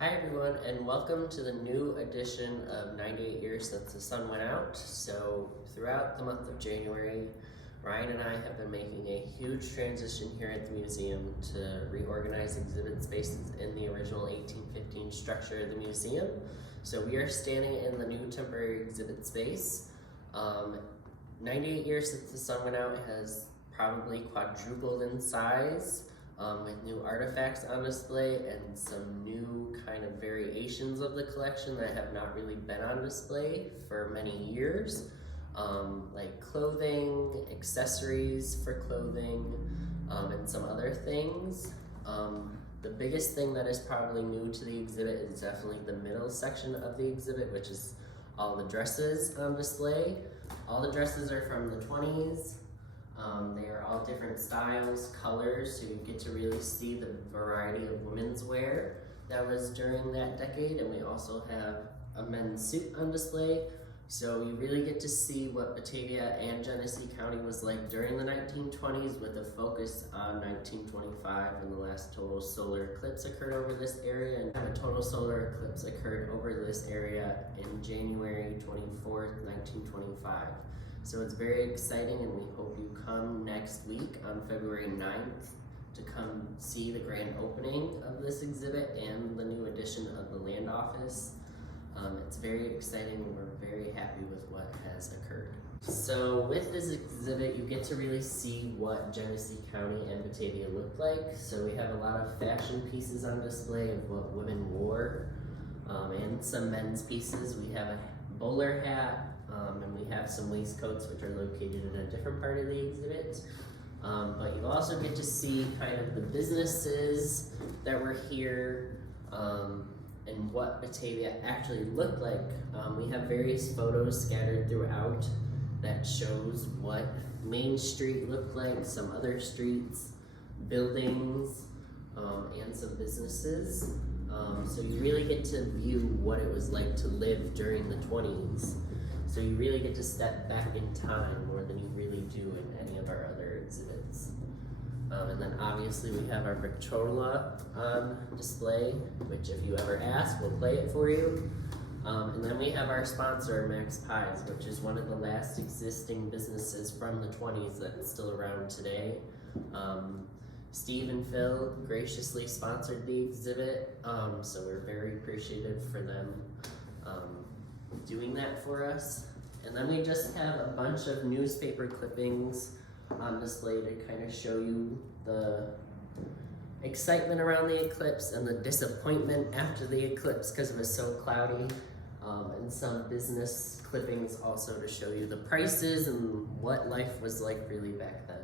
Hi everyone, and welcome to the new edition of 98 Years Since the Sun Went Out. So throughout the month of January, Ryan and I have been making a huge transition here at the museum to reorganize exhibit spaces in the original 1815 structure of the museum. So we are standing in the new temporary exhibit space. 98 Years Since the Sun Went Out has probably quadrupled in size. With new artifacts on display and some new kind of variations of the collection that have not really been on display for many years, like clothing, accessories for clothing, and some other things. The biggest thing that is probably new to the exhibit is definitely the middle section of the exhibit, which is all the dresses on display. All the dresses are from the 20s. They are all different styles, colors, so you get to really see the variety of women's wear that was during that decade. And we also have a men's suit on display, so you really get to see what Batavia and Genesee County was like during the 1920s, with a focus on 1925 when the last total solar eclipse occurred over this area. And a total solar eclipse occurred over this area in January 24th, 1925. So it's very exciting, and we hope you come next week on February 9th to come see the grand opening of this exhibit and the new addition of the land office. It's very exciting, and we're very happy with what has occurred. So with this exhibit, you get to really see what Genesee County and Batavia look like. So we have a lot of fashion pieces on display of what women wore, and some men's pieces. We have a bowler hat, and we have some waistcoats which are located in a different part of the exhibit. But you also get to see kind of the businesses that were here, and what Batavia actually looked like. We have various photos scattered throughout that shows what Main Street looked like, some other streets, buildings, and some businesses. So you really get to view what it was like to live during the 20s. So you really get to step back in time more than you really do in any of our other exhibits. And then obviously we have our Victrola on display, which if you ever ask, we'll play it for you. And then we have our sponsor, Max Pies, which is one of the last existing businesses from the 20s that's still around today. Steve and Phil graciously sponsored the exhibit, so we're very appreciative for them doing that for us. And then we just have a bunch of newspaper clippings on display to kind of show you the excitement around the eclipse and the disappointment after the eclipse because it was so cloudy, and some business clippings also to show you the prices and what life was like really back then.